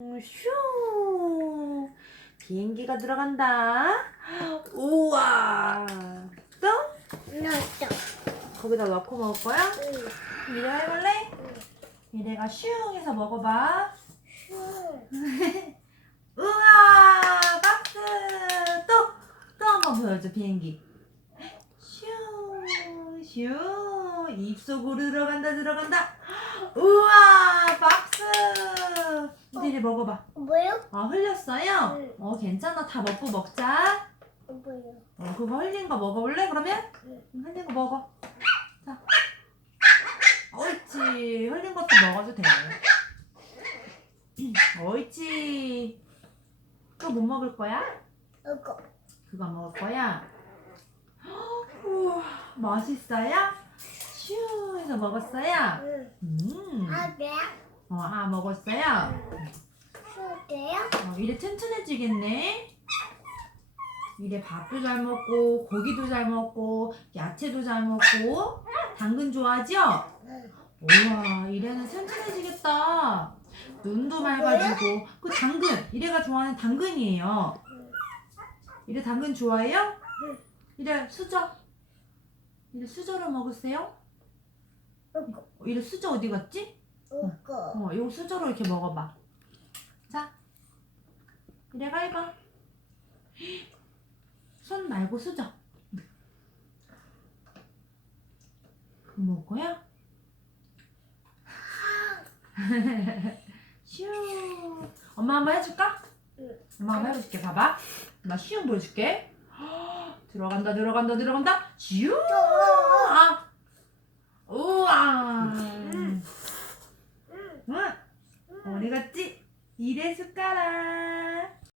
음, 슈 비행기가 들어간다 우와 또 넣었어. 거기다 넣고 먹을 거야? 응. 미래가 해볼래? 미래가 슝 해서 먹어봐 응. 우와 박스 또 또 한 번 보여줘 비행기 슈 슈 입속으로 들어간다 들어간다 우와 박스 이제 먹어봐 뭐요? 아 흘렸어요? 응. 어 괜찮아 다 먹고 먹자 뭐요? 어, 그거 흘린 거 먹어볼래 그러면? 응. 응, 흘린 거 먹어 자 옳지 흘린 것도 먹어도 돼 옳지 또못 먹을 거야? 이거. 그거 먹을 거야? 헉, 우와 맛있어요? 슈 해서 먹었어요? 응. 음. 아, 네. 어, 아 먹었어요? 소대요? 어, 이래 튼튼해지겠네. 이래 밥도 잘 먹고 고기도 잘 먹고 야채도 잘 먹고 당근 좋아하죠? 응. 우와 이래는 튼튼해지겠다. 눈도 맑아지고 그 당근 이래가 좋아하는 당근이에요. 이래 당근 좋아해요? 응. 이래 수저 이래 수저를 먹으세요? 어, 이래 수저 어디 갔지? 이거. 어, 요 수저로 이렇게 먹어봐. 자, 이래가 해봐. 손 말고 수저. 먹을 거야? 슈. 엄마 한번 해줄까? 응. 엄마 한번 해볼게. 봐봐. 나 시험 보여줄게. 들어간다, 들어간다, 들어간다. 슈. 아. 우와. 응. 응. 어디 갔지? 이래 숟가락.